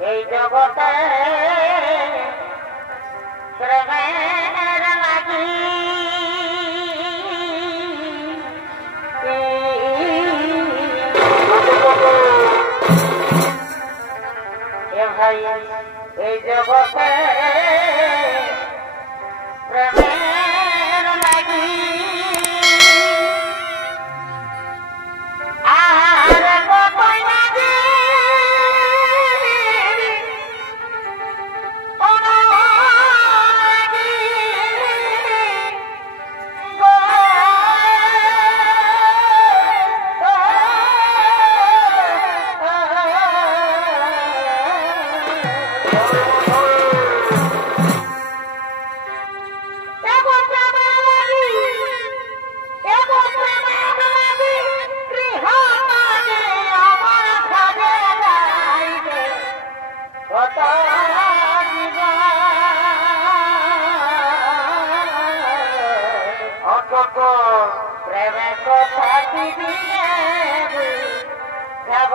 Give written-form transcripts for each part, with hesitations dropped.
এই জগতে প্রেমের লাগি এ ভাই এই জগতে প্রেমের লাগি প্রেমে কথা দিয়ে যাব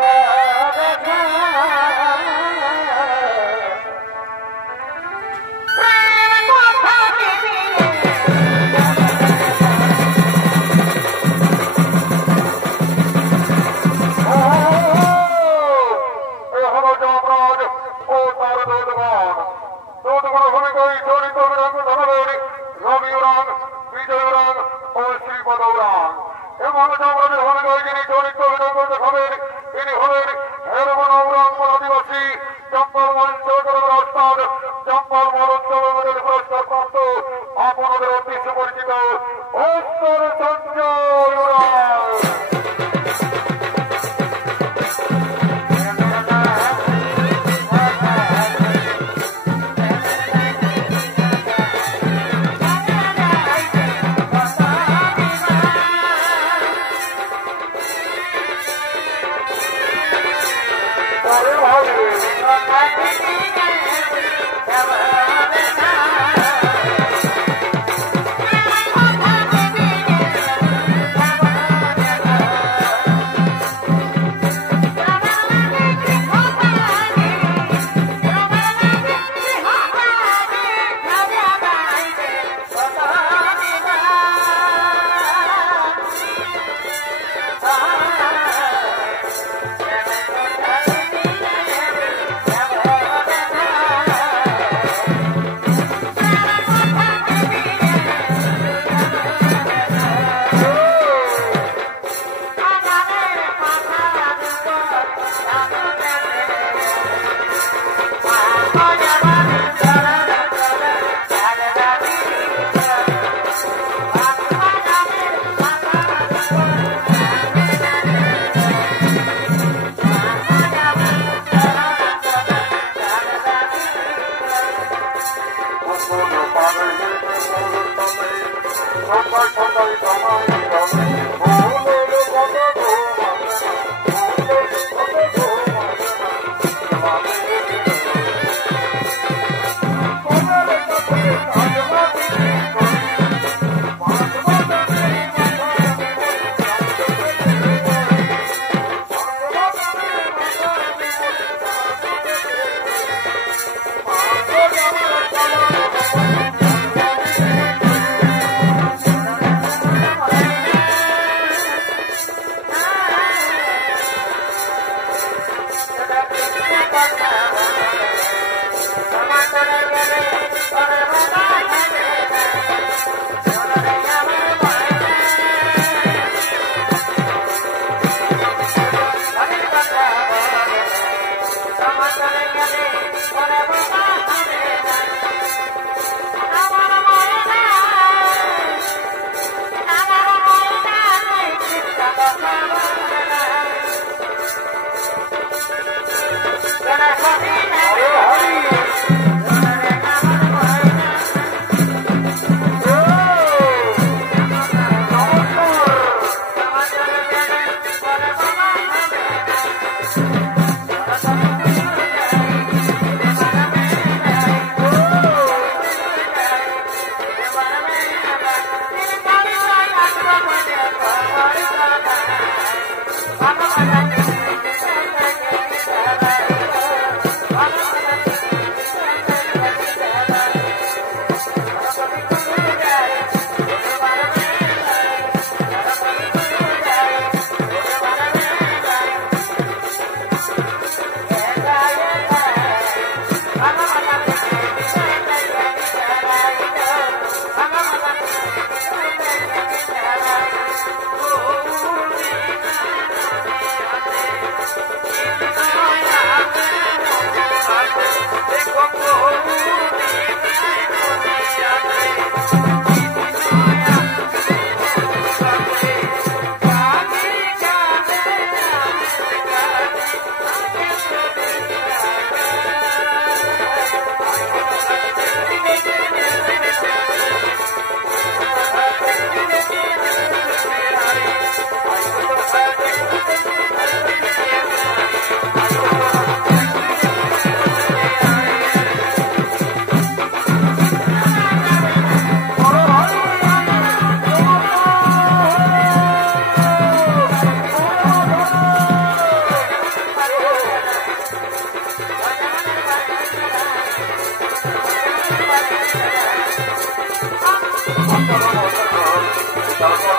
Thank you.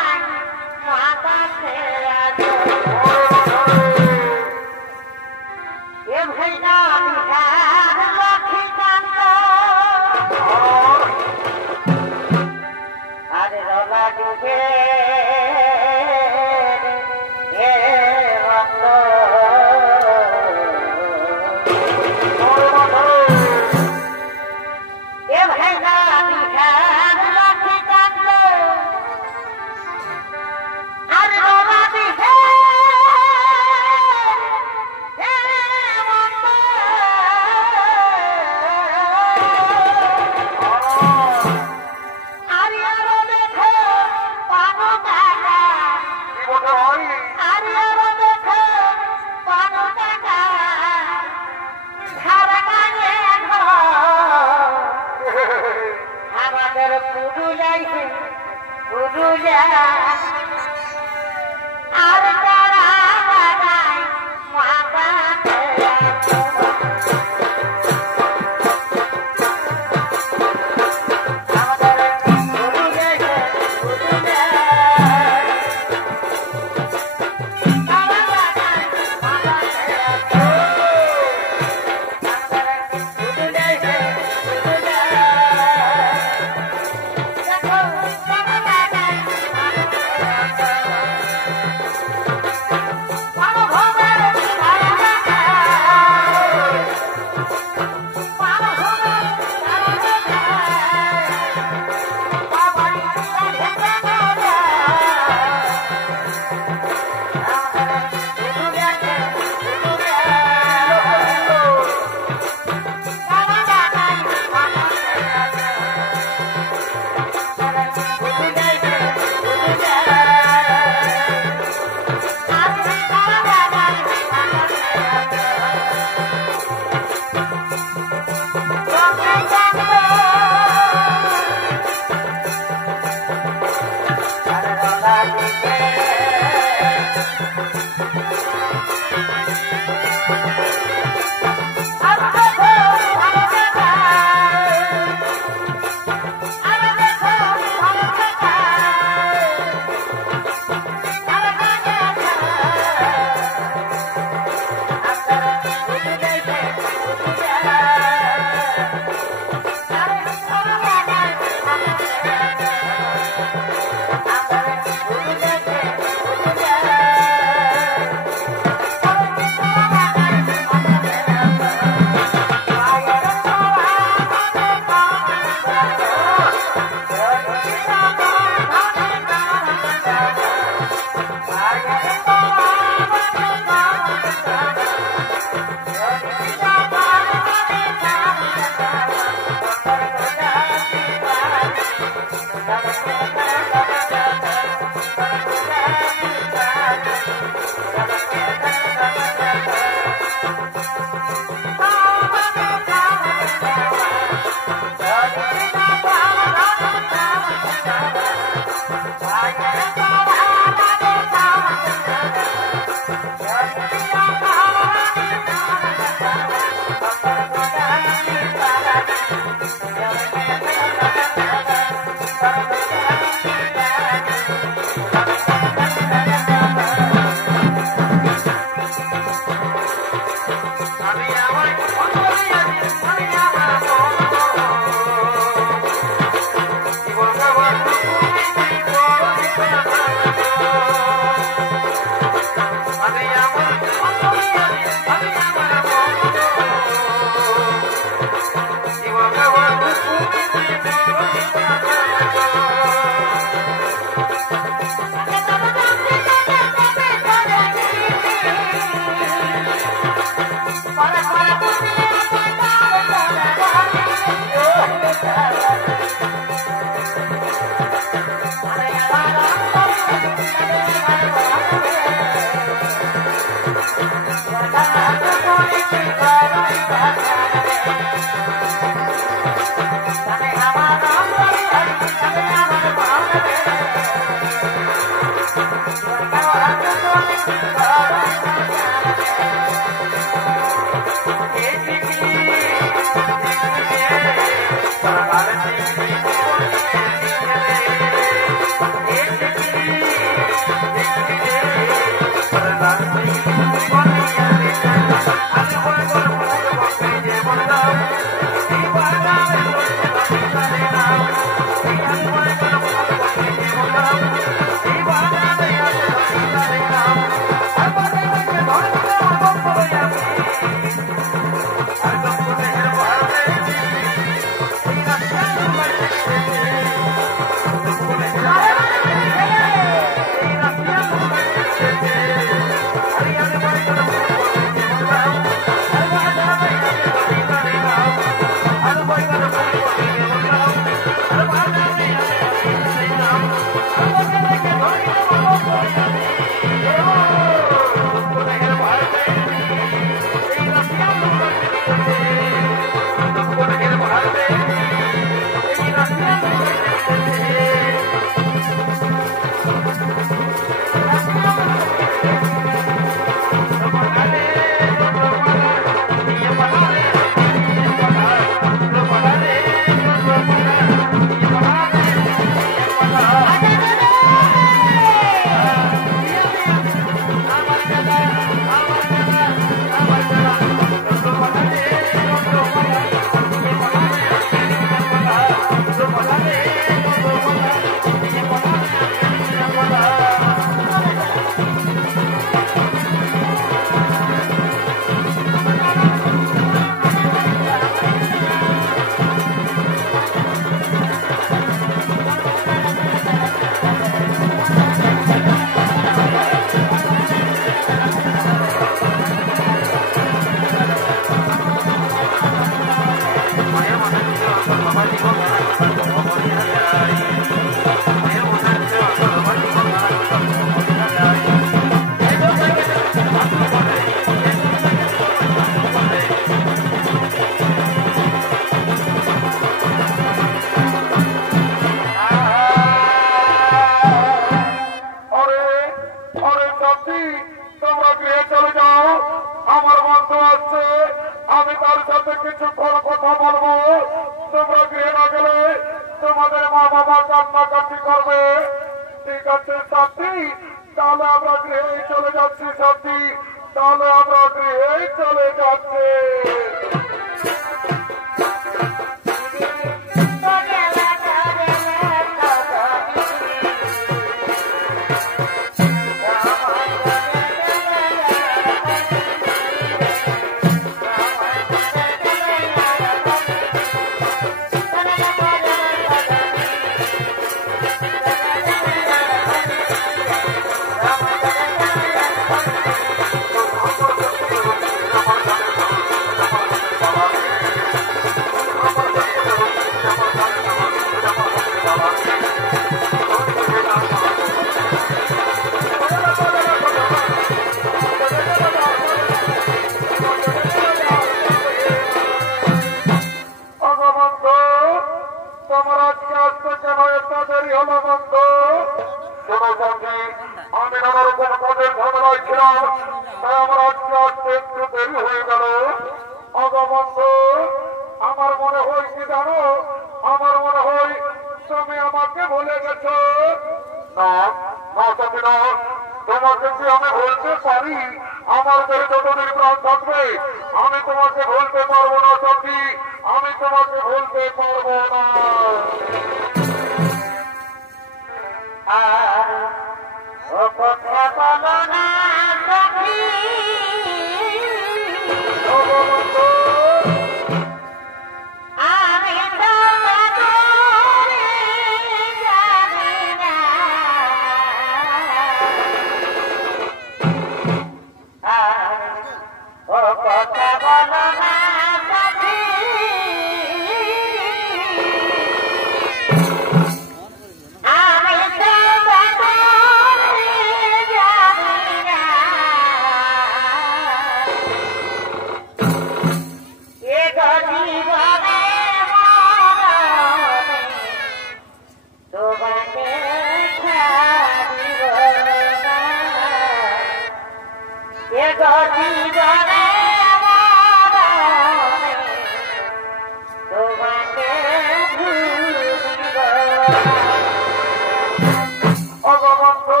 অগবন্ধু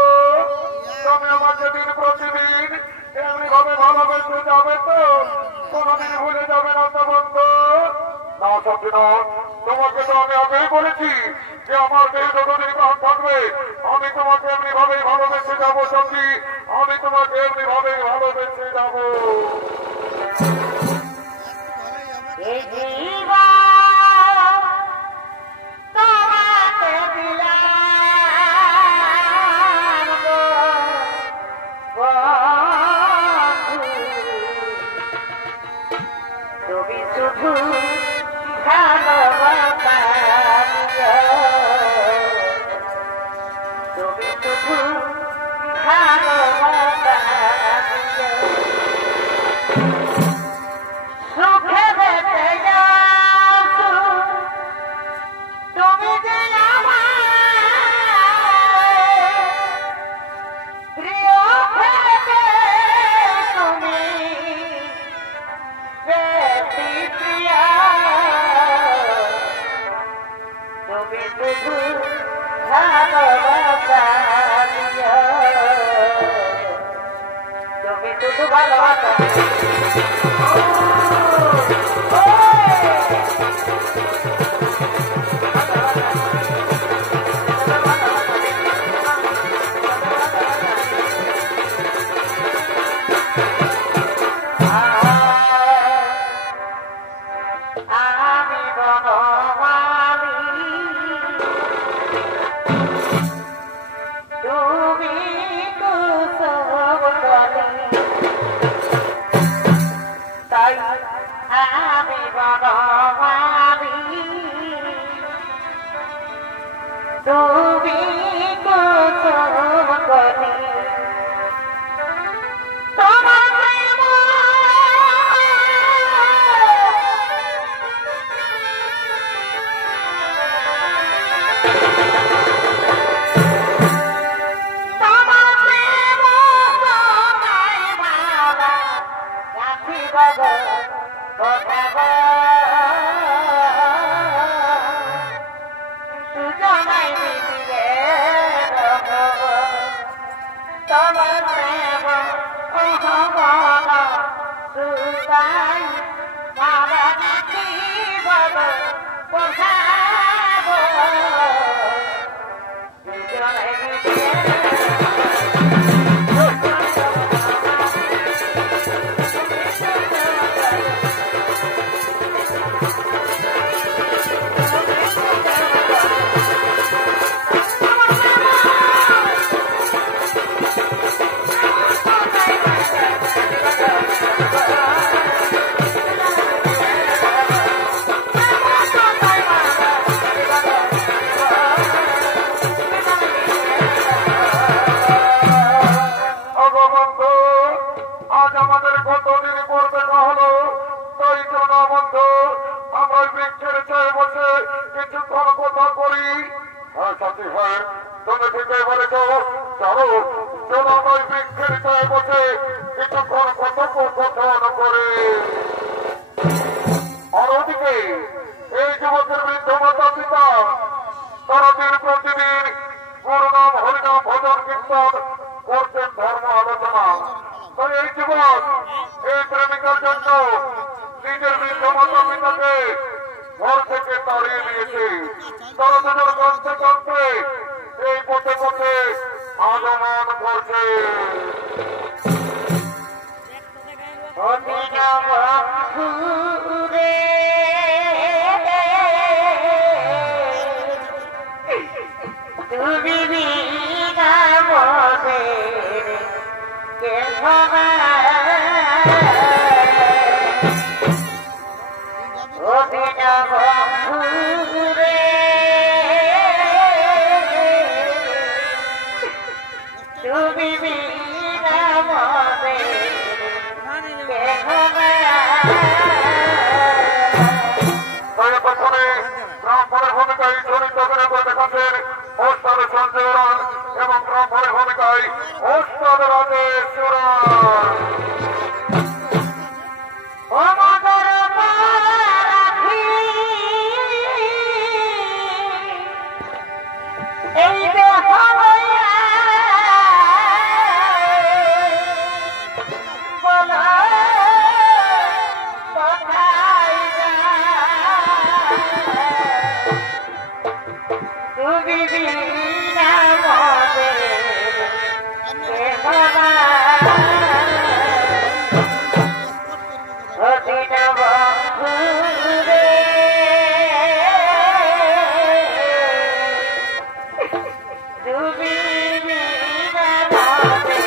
তুমি আমাকে দিন প্রতিদিন এমনি ভাবে ভালোবেসে যাবে তো কোনদিন ভুলে যাবে না তো বন্ধু? না সত্যি না, তোমাকে তো আমি আগেই বলেছি যে আমার দেহ যতদিন প্রাণ থাকবে আমি তোমাকে এমনি ভাবেই ভালোবেসে যাবো সত্যি, আমি তোমাকে এমনি ভাবেই ভালোবেসে যাবো। এবং ব্রহ্মের ভূমিকায় ওস্তাদ রাজেশ্বর এই দেখা লইয়া বলা কোথায় তুমি বিনা মনে দেহনা অদিন বন্ধু রে তুমি বিনা মনে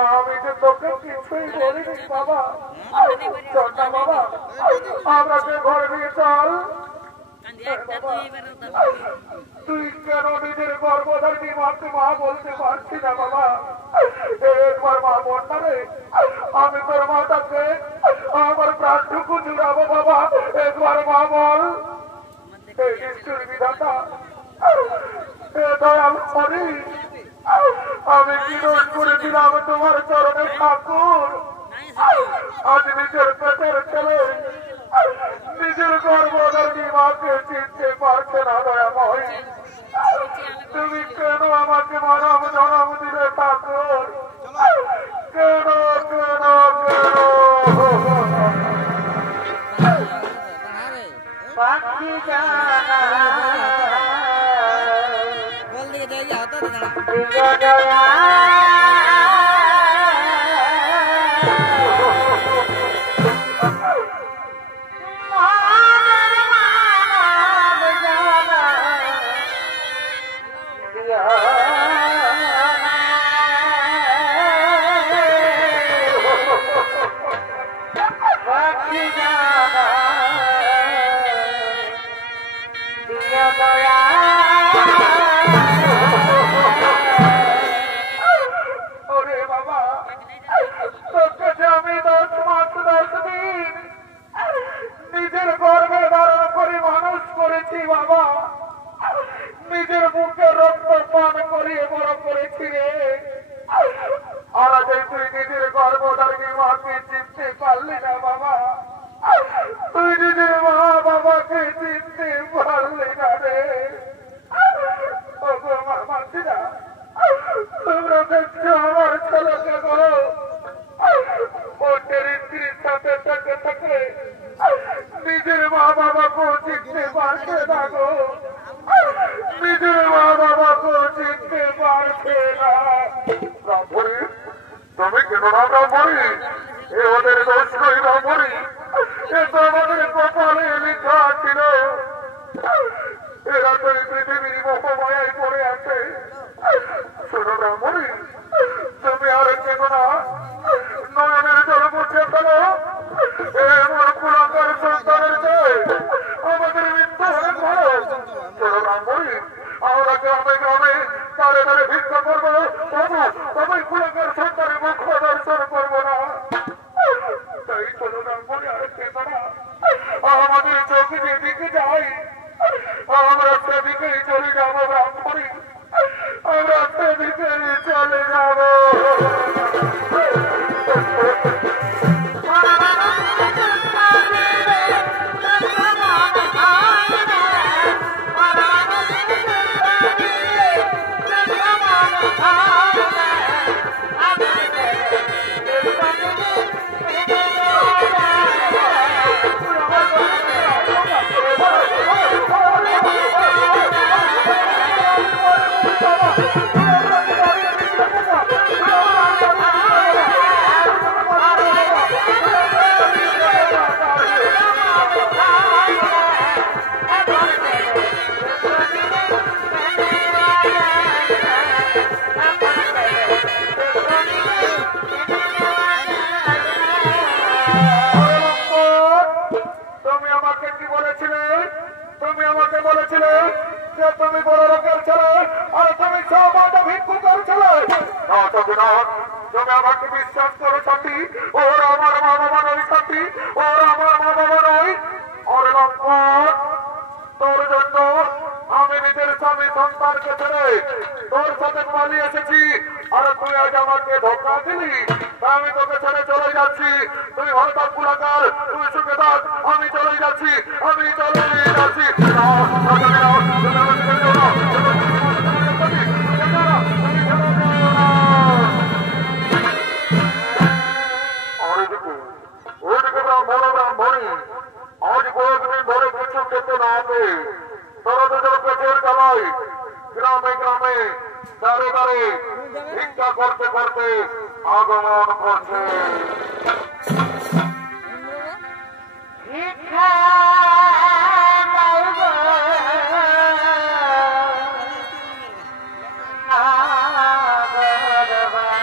আমি যে তোকে কিছুই বলিনি বাবা। চল না বাবা, আমরা যে ঘরে নিয়ে চল। তুই কেন নিজের গর্ভধারী মাকে মা বলতে পারছি না বাবা? একবার মা বল না রে, আমি তোর মাতাকে আমার প্রাণটুকু জুড়াবো বাবা। একবার মা বল। এই নিষ্ঠুর বিধাতা, দয়াল হরি, আমি কি দোষ করেছিলাম তোমার চরণে ঠাকুর? আজ নিজের পেটের ছেলে নিজের গর্ভধারী মাকে চিনতে পারছে না দয়াময়। তুমি কেন আমাকে মানব জনম দিলে ঠাকুর? কেন কেন কেন? পাখি জানা बोल दिए जाइए होता था ना বিজয়া ওরে বাবা, তোকে যে আমি 10 মাস 10 দিন নিজের গর্ভে ধারণ করে মানুষ করেছি বাবা। নিজের বুকে রক্ত পান করিয়ে বড় করেছি রে। আর আজ তুই নিজের গর্ভধারী মাকে চিনতে পারলি না বাবা। তুই নিজের মা বাবাকে চিনতে পারলি না রে। মাসিরা, তোমরা দেখছো আমার ছেলেকে গো ওদের স্ত্রীর সাথে থেকে থেকে নিজের মা বাবাকে চিনতে পারছে না গো। নিজের মা বাবাকে চিনতে পারছে না। ব্রাহ্মণী, তুমি কেন না ব্রাহ্মণী? এ ওদের দোষ নই ব্রাহ্মণী, এ তো আমাদের কপালে লেখা ছিল। এরা তো এই পৃথিবীর মোহমায়ায় পড়ে আছে। শোনো ব্রাহ্মণী, তুমি আর কেনো না নয়নের জল মুছে ফেলো। এমন কুলাঙ্গার সন্তানের চেয়ে আমাদের মৃত্যু হলে ভালো। শোনো ব্রাহ্মণী, আমরা গ্রামে গ্রামে তারে তারে ভিক্ষা করবো, তবু তবে কুলাঙ্গার সন্তানের মুখ দর্শন করবো না। তাই শোনো ব্রাহ্মণী, আর কেনো না আমাদের চোখ যেদিকে যাই আমরা সেদিকেই চলে যাবো ব্রাহ্মণী, আমরা সেদিকেই চলে যাবো। যে তুমি বড় লোকের ছেলে আর তুমি সমাজে ভিক্ষুকের ছেলে। তুমি আমাকে বিশ্বাস করো সাথী, ওরা আমার মা বাবা নয় সাথী, ওরা আমার মা বাবা নয়। ওর লম্পট, তোর জন্য আমি নিজের স্বামী সন্তানকে ছেড়ে তোর সাথে পালিয়ে এসেছি, আর তুই আজ আমাকে ধোকা দিলি। আমি তোকে ছেড়ে চলে যাচ্ছি। তুই হয়তো কুলাকার, তুই সুখে থাক, আমি চলে যাচ্ছি, আমি চলে যাচ্ছি। ওইদিকে ব্রাহ্মণী আজ কয়েকদিন ধরে কিছু খেতে না হবে, তোরা দুজন পেটের জ্বালাই গ্রামে গ্রামে দাঁড়ে দাঁড়ে ভিক্ষা করতে করতে আগমন করছে। ভিক্ষা পাইব না গরবাছি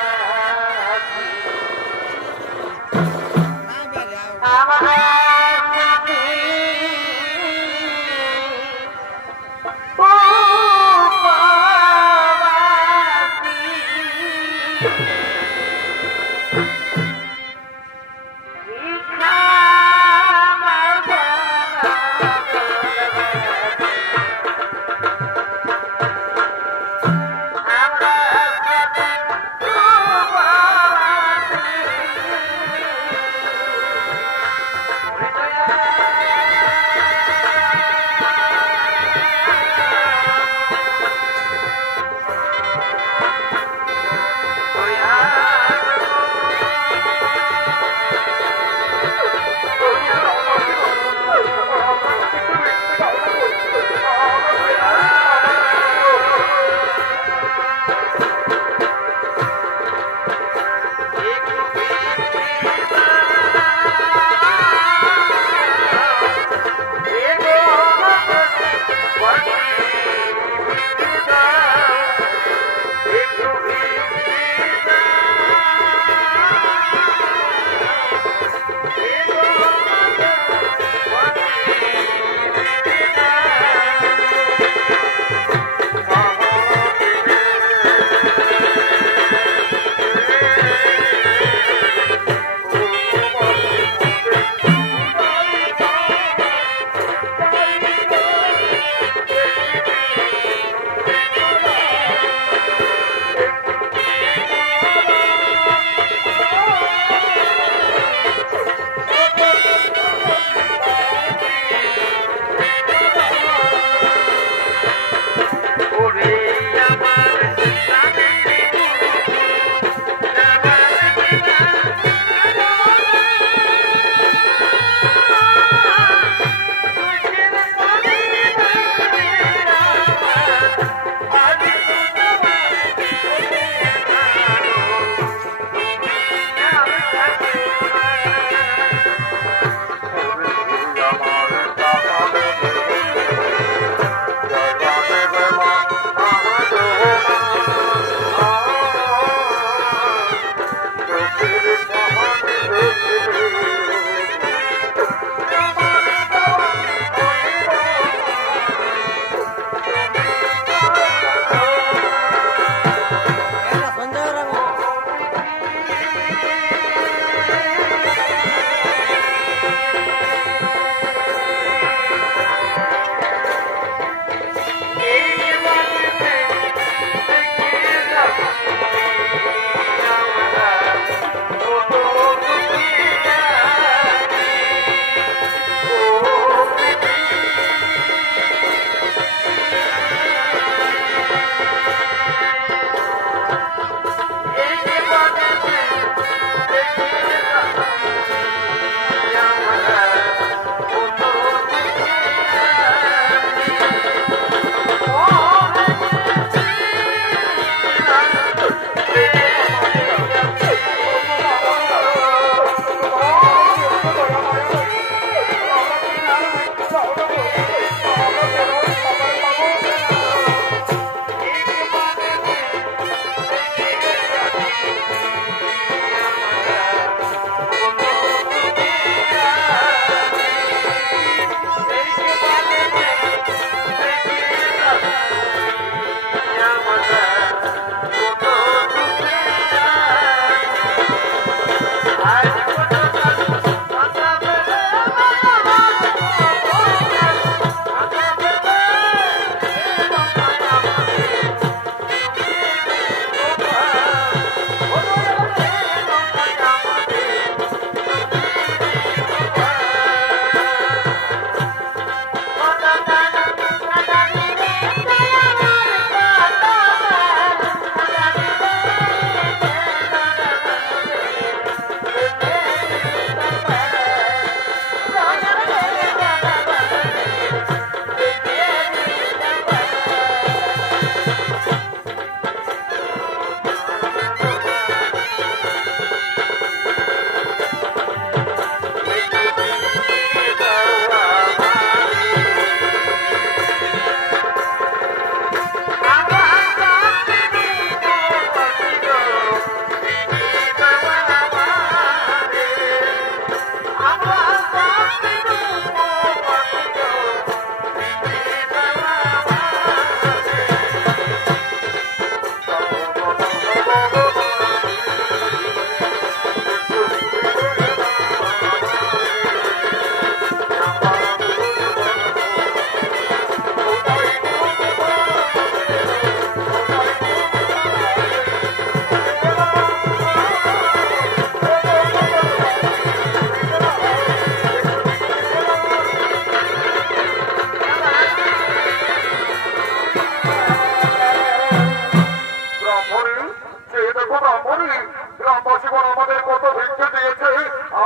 গ্রামবাসীগণ আমাদের কত ভিক্ষে দিয়েছে,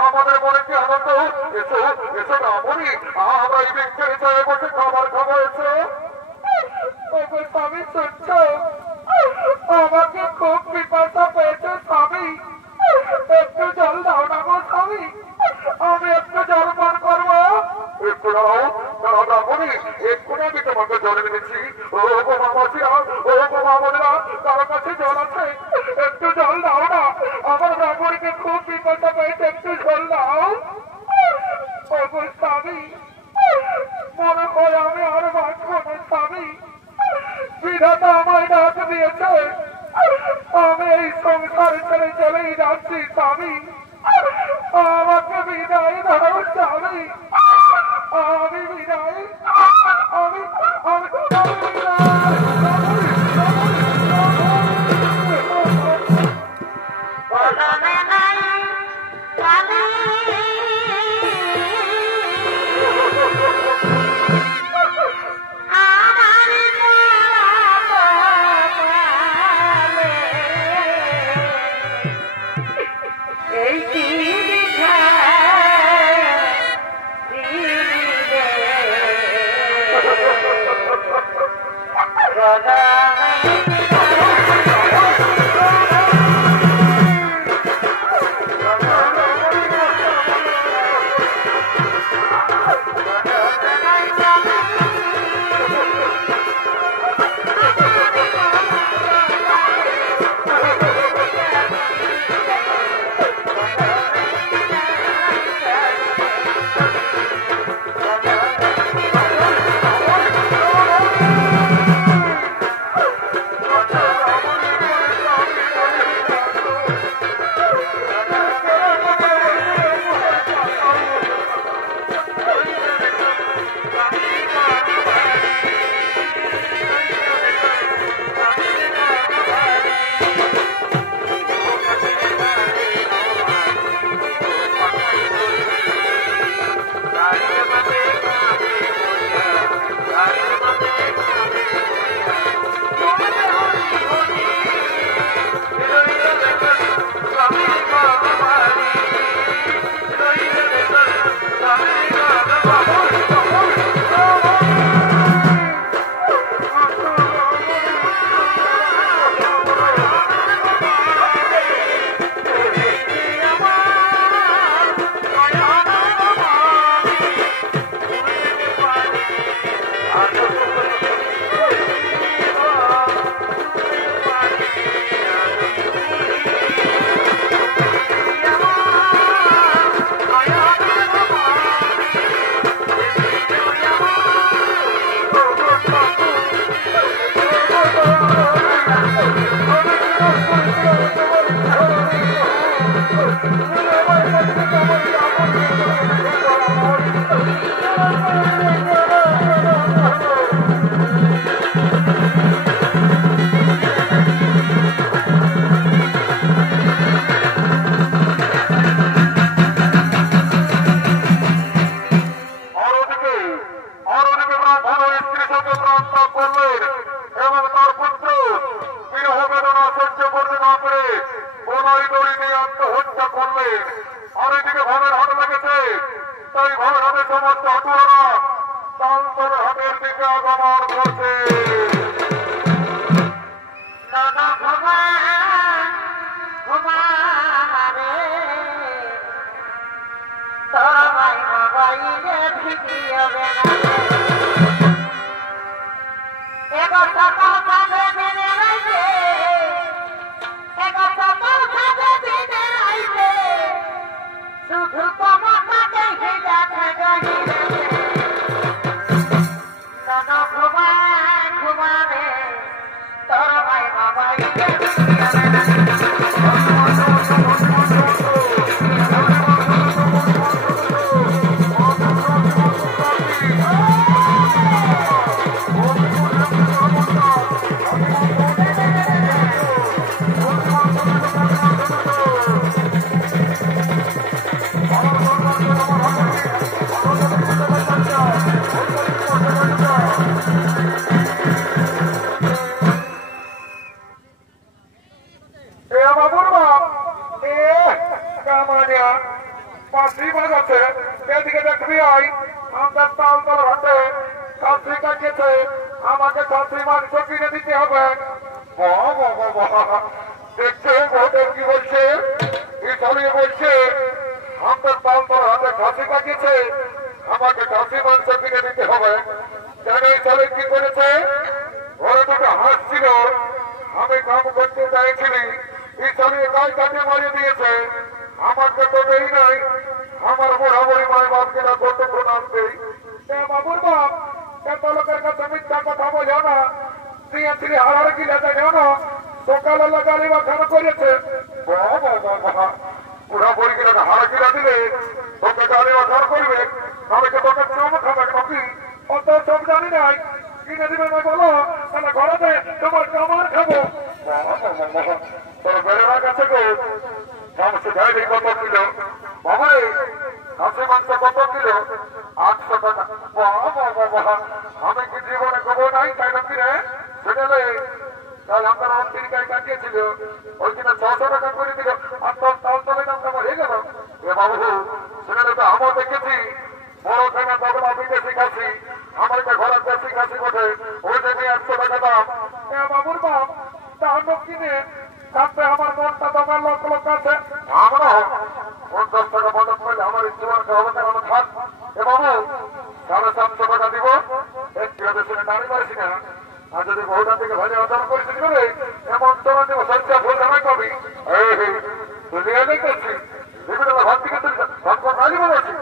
আমাদের মনে কি আনন্দ। এসো এসো রামনি, আমরা এই ভিক্ষের চেয়ে বসে খাবার খাবো। এসো স্বামী শুনছ, আমাকে খুব পিপাসা পেয়েছে স্বামী, একটু জল দাও না গো স্বামী, আমি একটু জল পান করবো। একটু দাঁড়াও দাঁড়াও রামনি, এক্ষুনি আমি তোমাকে জল এনেছি। ও গো মামাসিরা, ও গো মামনিরা, কারো কাছে জল আছে? একটু জল দাও না, আমার রামনিকে খুব পিপাসা পেয়েছে, একটু জল দাও। ওগো স্বামী, মনে হয় আমি আর বাঁচবো না স্বামী, বিধাতা আমায় ডাক দিয়েছে, আমি এই সংসার ছেড়ে চলেই যাচ্ছি স্বামী, আমাকে বিদায় দাও স্বামী, আমি বিদায়, আমি Oh! পাঁচই বাজাচ্ছে এদিকে দেখবি আই আমাদের তালতলা হাটে খাসি কাটিয়েছে আমাকে খাসি মাংস কিনে দিতে হবে দেখছে ভোটের কি বলছে চালিয়ে বলছে আমাদের তালতলা হাটে খাসি কাটিয়েছে আমাকে খাসি মাংস কিনে দিতে হবে কেন এই চালে কি করেছে ওরা দুটো হাঁস ছিল আমি কাম করতে চাইছিলি এই চালিয়ে গায়ে কাটে মারিয়ে দিয়েছে আমাকে তো দেই নাই আমার বুড়া বুড়ি মায়ের বাপকে না কতক্ষণ আসবে বাবুর বাপ এত লোকের কাছে মিথ্যা কথা বোঝো না দিয়েছিলি হারার কিনে জানো না সকালে গালি বাখানো করেছে বুড়া বুড়ি কিনা হারা কিনা দিলে তোকে গালি বাখানো করবে আমাকে তোকে চুম খাবে কপি অত সব জানি নাই কিনে দিবে না বলো তাহলে ঘরেতে তোমার কামার খাবো তোর বেড়ার কাছে গো সমস্ত ডাইরি কত কিলো বাবারে খাসি মাংস কত কিলো 800 টাকা আমি কি জীবনে কবো নাই তাই নাকি রে শুনেলে কাল আমার অস্ত্রিকায় কাটিয়েছিল ওই কিনা 600 টাকা করে দিল আর তোর তাল তলে দামটা হয়ে গেল এ বাবু শুনেলে তো আমার দেখেছি বড় খানা বগলা বিদেশি খাসি আমার একটা ঘরের দেশি খাসি বটে ওই যে 100 টাকা দাম এ বাবুর বাপ তাহলে কিনে তাতে আমার মনটা দমের লোক লোক আছে আমরা 50 টাকা মদত পেলে আমার জীবন হবে না আমার খান এ বাবু 750 টাকা দিব একটু দেশে দাঁড়িয়ে পারছি না আর যদি বহুটা থেকে ভাজা আদান করেছিস বলে এমন তোমার দেবো সজ্জা ভুল জানাই পাবি তুই দেখেছি বিভিন্ন ভাত থেকে তুই ভাত খালি বলেছি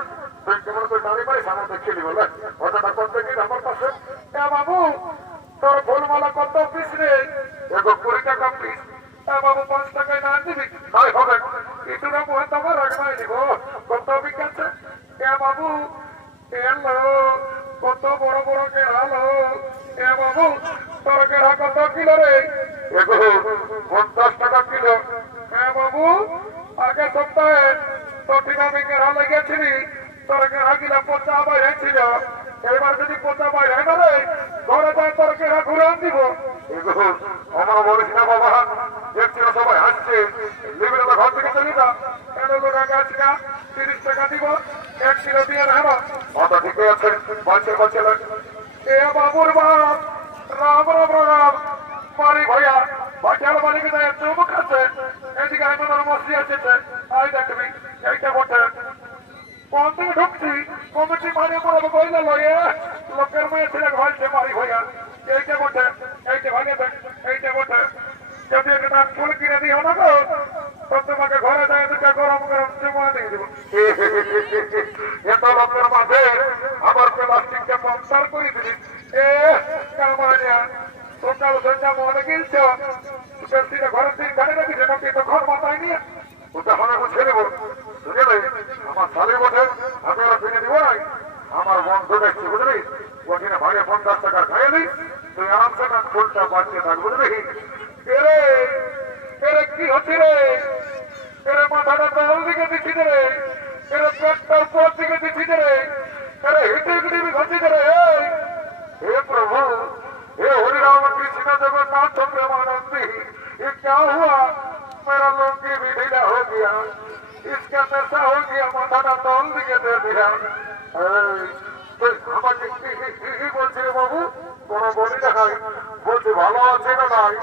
তুই কেমন করে দাঁড়িয়ে পারিস আমার দেখিয়ে দিব ঘটনা করতে কি আমার পাশে বাবু তোর ফুলমালা কত পিস রে 20 টাকা পিস বাবু 5 টাকায় না দিবি তাই হবে কিছুটা মুহে তোমার রাখবাই দিব কত বিকাছে বাবু এলো কত বড় বড় কেরালো বাবু তোর কেরা কত কিলো রে 50 টাকা কিলো বাবু আগে সপ্তাহে কঠিন আমি কেরা লেগেছিলি তোর কেরা কিনা পচা বাইরেছিল এবার যদি পচা বাইরে না রে ঘরে যায় তোর কেরা ঘুরে দিব আমার বলিস না বাবা দেখছিল সবাই হাসছে লিবির ঘর থেকে চলি না টাকা আছে না 30 টাকা দিব 1 কিলো দিয়ে রাখো আচ্ছা ঠিক আছে বাচ্চা বাচ্চা এ বাবুর বাপ রাম রাম রাম মারি ভাইয়া বাচ্চার বাড়িকে দেয় চুপ খাচ্ছে এদিকে আমার মস্তি আছে আই দেখবি এইটা বটে কোন থেকে ঢুকছি কমিটি মারিয়ে পড়াবো বইলে লয়ে লোকের মেয়ে ছেলে ঘরছে মারি ভাইয়া এইটা বটে এইটা ভাগে দেখ এইটা বটে যদি একটা ফুল কিনে দিও না তো তোমাকে ঘরে যায় দুটা গরম গরম চুমা দিয়ে দেবো এত লোকের মাঝে আমার প্লাস্টিকটা পঞ্চার করে দিবি কামানিয়া সকাল সন্ধ্যা মনে কিনছ ব্যক্তিটা ঘরের দিন গাড়ি রেখেছে নাকি তো ঘর মাথায় নিয়ে ওটা হবে বুঝে নেবো বুঝলে আমার শালি বটে আমি ওরা কিনে দিব নাই আমার বন্ধু দেখছি বুঝলি ওখানে ভাগে 50 টাকা খাইয়ে দিই তুই আরামসে না ফুলটা বাঁচতে থাক বুঝলি এরে এরে কি হচ্ছে রে এরে মাথাটা তল দিকে দিচ্ছি রে এরে পেটটা উপর দিকে দিচ্ছি রে এরে হিটে হিটে ঘষি রে हे प्रभु हे हरि राम कृष्ण जगन्नाथ प्रेमानंदी ये क्या हुआ मेरा लुंगी भी ढीला हो गया इसका नशा हो गया माथा ना तौल दिए दे दिया तो আমাকে কি বলছে বাবু কোনো বলি না নাই বলছে ভালো আছে না নাই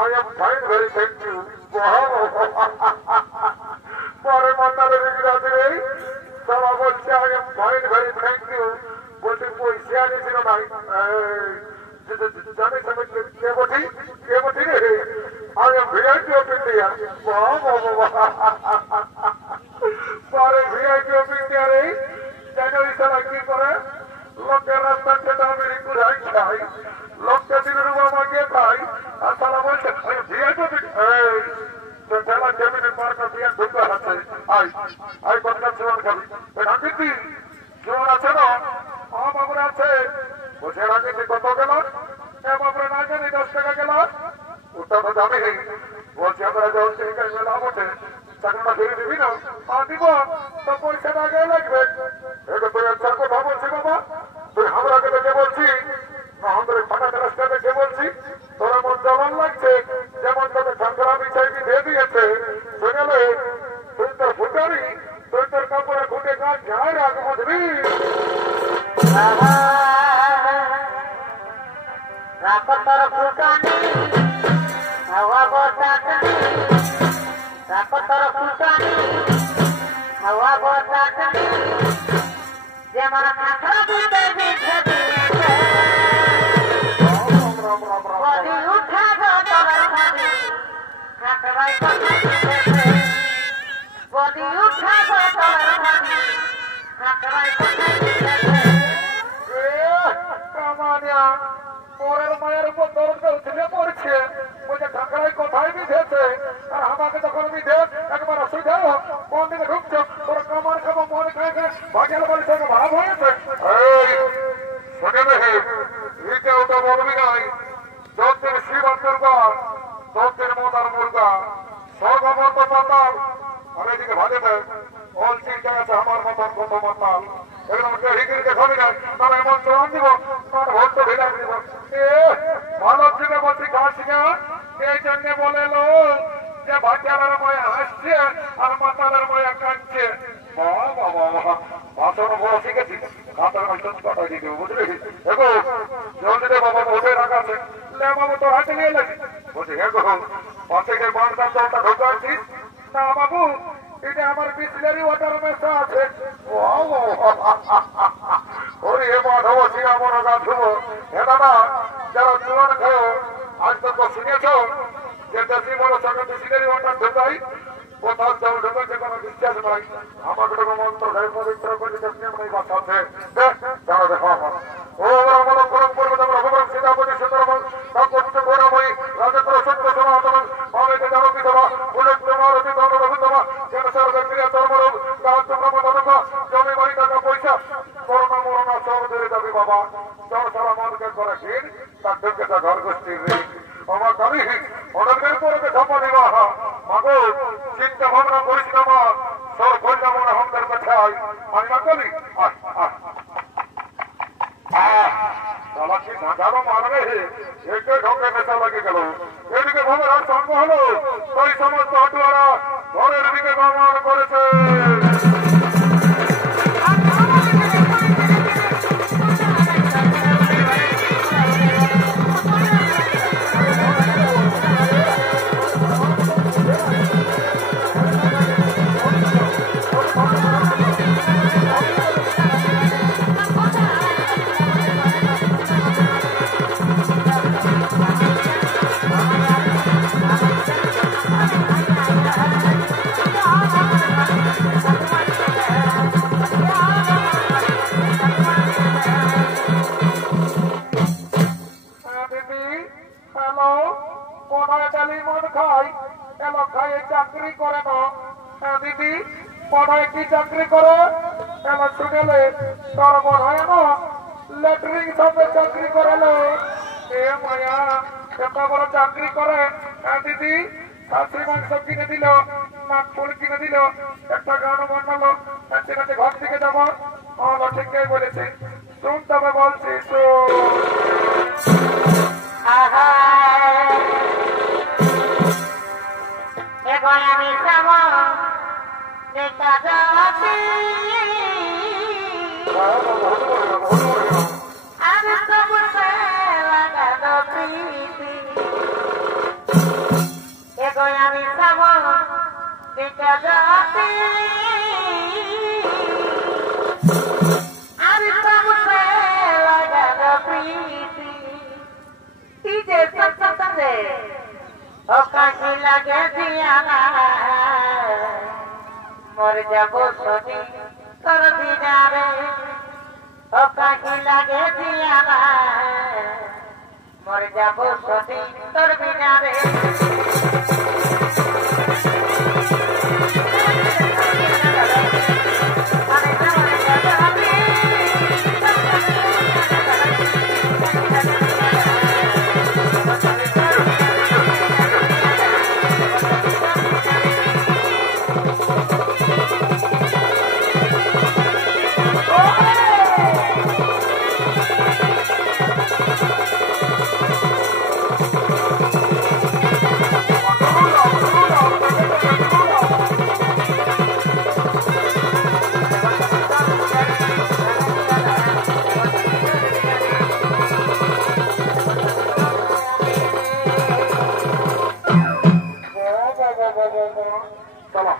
I am fine very thank you পরে মাতালে বিরাজ রে সবা বলছে I am fine very thank you বলছে পয়সা নিয়েছিল নাই জানিস আমি কে বটি রে I am VIP of India পরে ভিআইপি অফ ইন্ডিয়া রে জানুয়ারি সালা কি করে লোকের রাস্তা খেতে আমি ঘুরাই খাই লোককে দিনের আমাকে খাই আর সালা বলছে ভিআইপি তো ঠেলা জমিনে পার করে দিয়ে ঢুকে আছে আই কথা জীবন খাবি রাখি জীবন আছে না বাবুর আছে বসে রাখি কত গেল বাবুরা না জানি 10 টাকা গেল ওটা তো দামি বলছি আমরা যখন মেলা বটে চাকরিটা ফিরে দিবি না দিব তো পয়সাটা আগে লাগবে এটা তুই একটা কথা বলছি বাবা তুই আমরাকে দেখে বলছি না আমাদের ফাটা রাস্তা দেখে বলছি তোর মন যেমন লাগছে যেমন তোকে ঠান্ডা বিছাই দিয়ে দিয়েছে শুনেলে তুই তোর তোর ফুটানি হাওয়া বতাসনি যেমন খাখরা বুঝে বুঝে দিয়েছে বডি উঠাবো তোর ভাবি খাখরাই কথা দিয়েছে বডি উঠাবো তোর ভাবি খাখরাই কথা দিয়েছে কামানিয়া পরের মায়ের উপর দরদ উঠলে পড়ছে বলছে ঢাকায় কোথায় বিধেছে আর আমাকে যখন বিধে একবার অসুবিধা কোন দিকে ঢুকছো তোর কামার খাবো মনে খাই ভাগের বাড়ি থেকে ভাব হয়েছে শুনে দেখে এটাও তো বলবি নাই যতদিন শিব আর দুর্গা ততদিন মোদার মুর্গা সর্বমত পাতাল আর এদিকে ভাগে দেয় অল চিন্তা আছে আমার মতন কত মাতাল একদম হিগিরি দেখাবি না তাহলে এমন চরণ দিব তার ভক্ত ভেলা দিব মানব জীবে বলছি ঘাস না এই জন্য বলে লোক যে ভাটিয়ালার ময়ে হাসছে আর মাতালের ময়ে কাঁদছে ভাষণ বড় শিখেছি হাতের মাঝে কাটাই দিয়ে দেবো বুঝলি দেখো জলদি দে বাবা ওঠে রাখাছে লে বাবু তোর হাতে নিয়ে লাগি বলছি হ্যাঁ গো পাশে যে বাঁধটা জলটা ঢোকাচ্ছিস না বাবু এটা আমার বিসলারি ওয়াটার মেশা আছে ওরে হে মাধব শিরা মনে গাছব হে দাদা যারা জীবন খেয়ে আজ তো শুনেছ যে দেশি বড় সঙ্গে বিসলারি ওয়াটার ঢোকাই কোথাও জল ঢোকাচ্ছে কোনো বিশ্বাস নাই আমাকে কোনো মন্ত্র খেয়ে পবিত্র করে দেখতে নেই বাঁচাচ্ছে যারা দেখো ও আমার পরম পর্বত আমরা ভগবান সীতাপতি সুন্দরবন কাকপতি গৌরময়ী রাজেন্দ্র সত্য সনাতন অনেকে যারা বিধবা বুলেট তোমার বিধান রঘুতমা যেন সরকার ক্রিয়া ধর্মরূপ রাজ্য ব্রহ্মধর্ম জমি বাড়ি টাকা পয়সা করোনা মরোনা সব ধরে যাবে বাবা জ্বর সারা মানুষকে করে ভিড় তার ঢুকে তা ঘর গোষ্ঠীর ঋণ আমার দাবি অনেকের পরে ধাপা দেওয়া মাগো চিন্তা ভাবনা করিস না মা সর কন্যা মনে আমাদের কাছে আয় আমি না করি ঢাকারও মানবে একে ঢোকে নেশা লাগে গেল এদিকে ভোগের সঙ্গ হলো ওই সমস্ত হাটুয়ারা ঘরের দিকে গমন করেছে চাকরি করে না দিদি পড়ায় কি চাকরি করে এবার শুনেলে তোর পড়ায় না লেটরিং সবে চাকরি করালো এ মায়া এত বড় চাকরি করে দিদি শাশুড়ি মাংস কিনে দিল নাক ফুল কিনে দিল একটা গানও বানালো কাছে কাছে ঘর থেকে যাবো হলো ঠিকই বলেছে শুন তবে বলছি আমি যাব নেতা যাতে আমি সবুজে লাগানো প্রীতি এগো আমি যাব নেতা যাতে আমি সবুজে লাগানো প্রীতি কি যে সত্যে ও কাশি লাগে দিয়ানা মর যাব সনি তোর দিনারে ও কাশি লাগে দিয়ানা মর যাব সনি তোর দিনারে তাহলে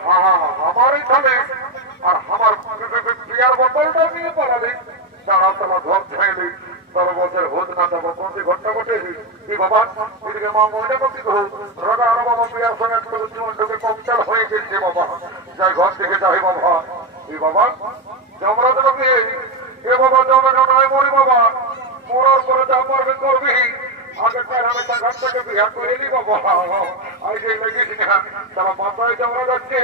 আমারই খালি আর আমার বিয়ার বোতলটা নিয়ে পালালি যারা তারা ঘর ছেড়ে তারা বছর হোক না তারপর কোন ঘটনা ঘটে কি বাবা এদিকে মা মনে করতে রোগা আরো বাবা বিয়ার সঙ্গে একটু জীবনটাকে কমচার হয়ে গেছে বাবা যাই ঘর থেকে যাই বাবা এই বাবা জমরা দেবকে এ বাবা জমে নয় মরি বাবা মরার পরে যা পারবে করবি আগে আমি তার ঘর থেকে বিয়া করে নি বাবা আগে লেগেছি না তারা মাথায় জমরা যাচ্ছে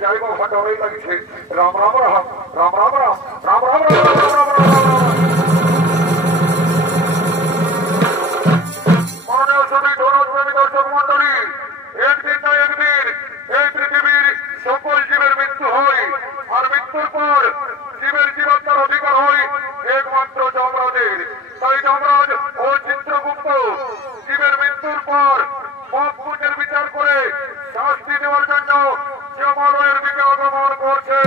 যাই বাবা ডরে লাগছে রাম রাম রাম রাম রাম রাম রাম রাম রাম রাম রাম মাননীয় সবাই ধন্যবাদ দর্শক মন্ডলী একদিন না একদিন এই পৃথিবীর সকল জীবের মৃত্যু হয় আর মৃত্যুর পর জীবের জীবনটার অধিকার হয় একমাত্র যমরাজের তাই যমরাজ ও চিত্রগুপ্ত জীবের মৃত্যুর পর পাপ পুণ্যের বিচার করে শাস্তি দেওয়ার জন্য যমালয়ের দিকে আগমন করছে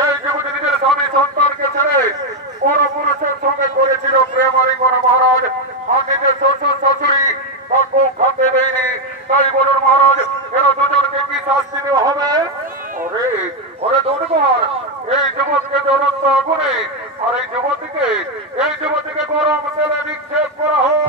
এই যুবতী নিজের স্বামী সন্তানকে ছেড়ে পরপুরুষের সঙ্গে করেছিল প্রেমালিঙ্গন মহারাজ, আর নিজের শ্বশুর শাশুড়ি তার বউ খাতে দেয়নি। তাই বলুন মহারাজ, এরা দুজনকে কি শাস্তি দেওয়া হবে? ওরে ওরে দুর্বার, এই যুবককে জ্বলন্ত আগুনে আর এই যুবতীকে গরম তেলে নিক্ষেপ করা হোক।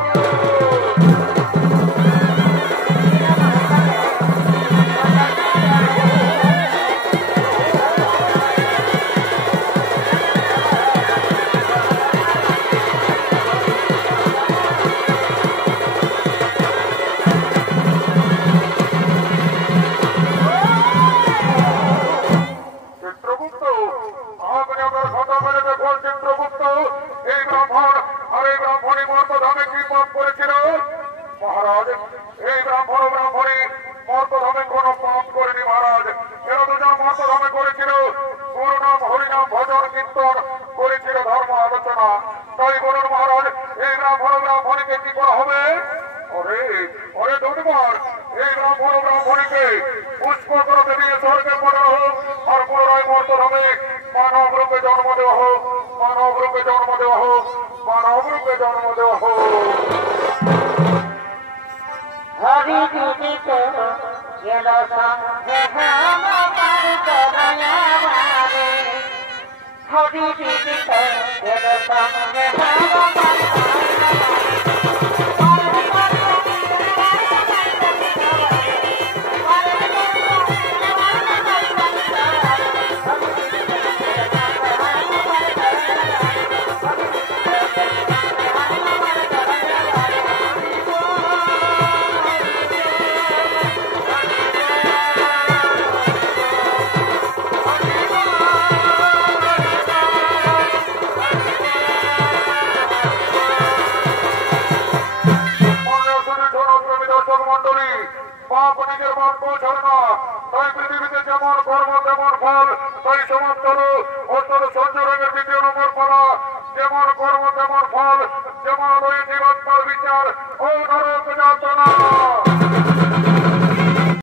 মানব রূপে জন্ম দেওয়া হোক, মানব রূপে জন্ম দেওয়া হোক, মানব রূপে জন্ম দেওয়া হোক। হরি বিদিত গেল সঙ্গে আমার তনয়াবারে, হরি বিদিত গেল সঙ্গে পৃথিবীতে যেমন কর্ম তেমন ফল, তাই সমাপ্ত অন্তর সঞ্চরণের ২য় নম্বর পালা। যেমন কর্ম তেমন ফল, যেমন ওই জীবাত্মার বিচার ও নরক যাতনা।